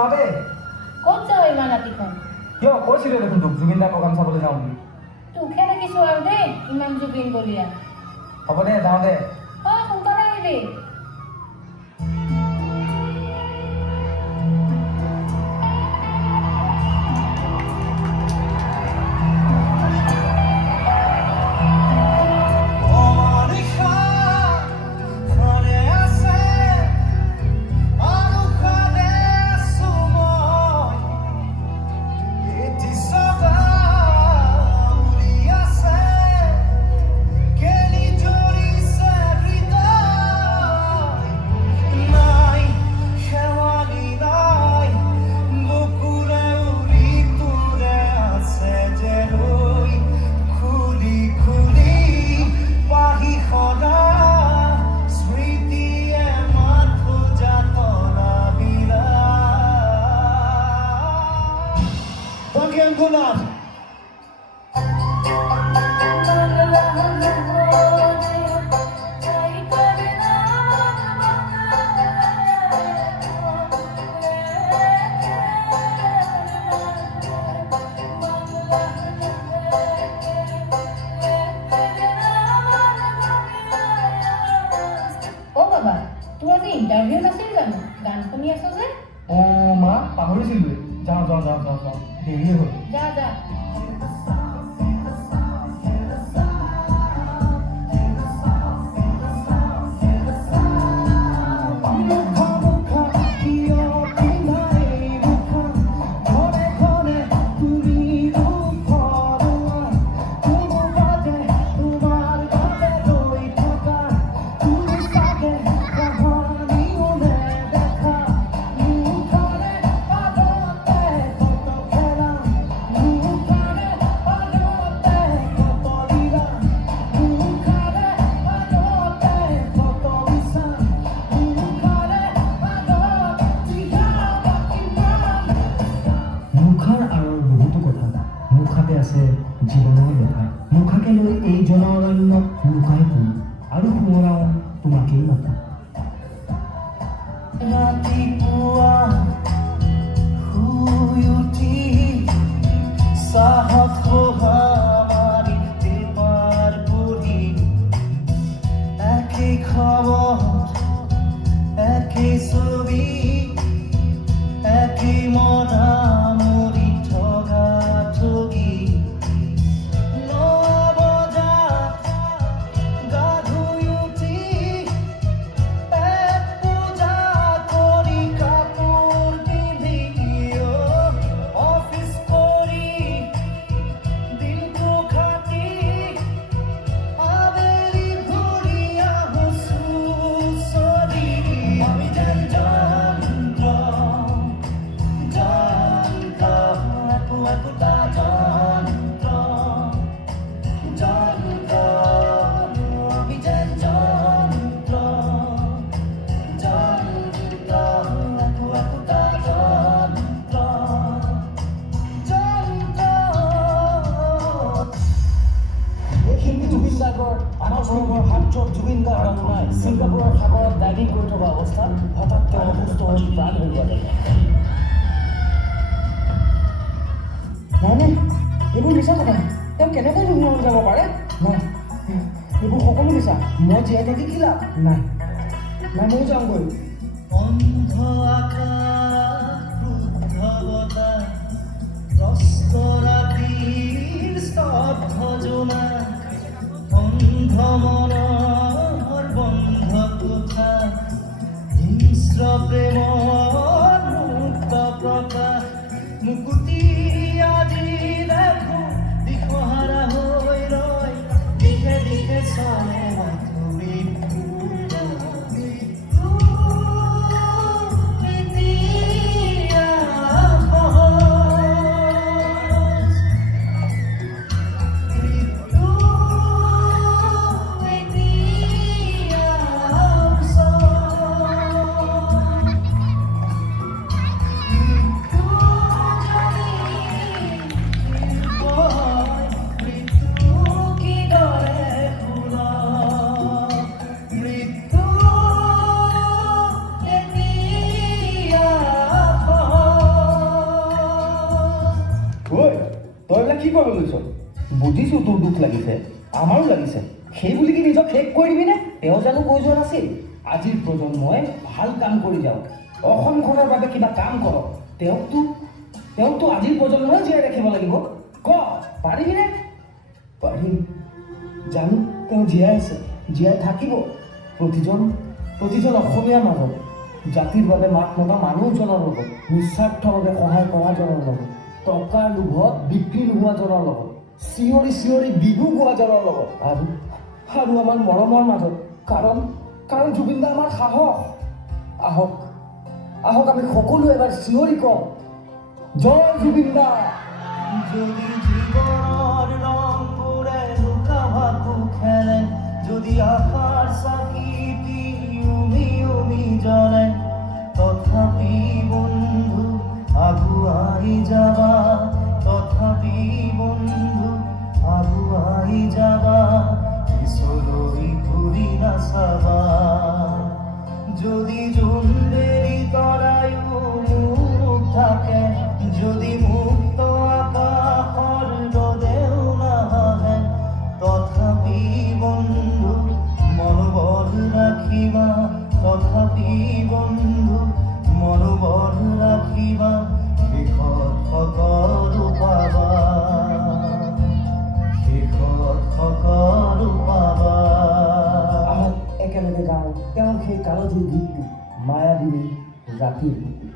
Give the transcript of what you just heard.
যাওঁ দে ক'ত যাওঁ ইমান ৰাতিখন কিয় কৈছিলো দেখোন তোক জুবিন দাৰ প্ৰগ্ৰাম চাবলৈ যাওঁ বুলি তোকহে দেখিছোঁ আৰু দেই ইমান জুবিন বলিয়া হ'ব দে যাওঁ দে সোনকালে আহিবি ইণ্টাৰভিউ নাছিল জানো গান শুনি আছ যে মা পাহৰিছিলোৱে যাওঁ যাওঁ যাওঁ যাওঁ যাওঁ দেৰিয়ে হ'ল যা যা জীৱনৰ লেখা মুখাকে লৈ এই জনঅৰণ্যত লুকাই ফুৰো আৰু সোঁৱৰাও তোমাকেই মাতা ৰাতিপুৱা শুই উঠি চাহত মাৰি পেপাৰ পঢ়ি একেই খবৰ একেই ছবি একেই মৰি থকা ঠগি জুবিন গাৰ্গ নাই ছিংগাপুৰৰ সাগৰত ডাইভিং কৰি থকা অৱস্থাত হঠাৎ তেওঁ অসুস্থ হৈ প্ৰাণ হেৰুৱালে নাই এইবোৰ মিছা কথা তেওঁ কেনেকৈ নোহোৱা হৈ যাব পাৰে নাই এইবোৰ সকলো মিছা মই জীয়াই থাকি কি লাভ নাই নাই ময়ো যাওঁগৈ অন্ধ আকাশ ৰাতিৰ স্তব্ধ জোনা অন্ধ মনৰ বন্ধ কোঠা হিংস্ৰ প্ৰেমৰ মুক্ত প্ৰকাশ মুকুতি আজি দেখো দিশহাৰা হৈ ৰয় দিশে দিশে চলে কি কৰিব লৈছ? বুজিছোঁ তোৰ দুখ লাগিছে, আমাৰো লাগিছে। সেই বুলি কি নিজক শেষ কৰি দিবিনে? তেওঁ জানো কৈ যোৱা নাছিল আজিৰ প্ৰজন্মই ভাল কাম কৰি যাওক, অসমখনৰ বাবে কিবা কাম কৰক। তেওঁকতো আজিৰ প্ৰজন্মই জীয়াই ৰাখিব লাগিব। ক পাৰিবিনে? পাৰিম, জানো তেওঁ জীয়াই আছে, জীয়াই থাকিব। প্ৰতিজন অসমীয়াৰ মাজত, জাতিৰ বাবে মাত মতা মানুহজনৰ লগত, নিস্বাৰ্থভাৱে সহায় কৰাজনৰ লগত, টকাৰ লোভত বিক্ৰী নোহোৱাজনৰ লগত, চিঞৰি চিঞৰি বিহু গোৱাজনৰ লগত, আৰু আমাৰ মৰমৰ মাজত। কাৰণ জুবিন দা আমাৰ সাহস। আহক আমি সকলো এবাৰ চিঞৰি কওঁ, জয় জুবিন দা। যদি জীবনৰ ৰংবোৰে লুকা ভাকু খেলে, যদি আশাৰ চাকিটি উমি জ্বলে, তথাপি বন্ধু আগুৱাই যাবা, তথাপি বন্ধু আগুৱাই যাবা, পিছলৈ ঘূৰি নাচাবা। যদি জোনবেৰি তৰায়ো মুখ থাকে, যদি মুক্ত আকাশৰ ৰদেও নাহে, তথাপি বন্ধু মনোবল ৰাখিবা, তথাপি বন্ধু মনোবল ৰাখিবা, শেষত সকলো পাবা, শেষত সকলো পাবা। আহক একেলগে গাওঁ তেওঁৰ সেই কালজয়ী গীতটো, মায়াবিনী ৰাতিৰ বুকু।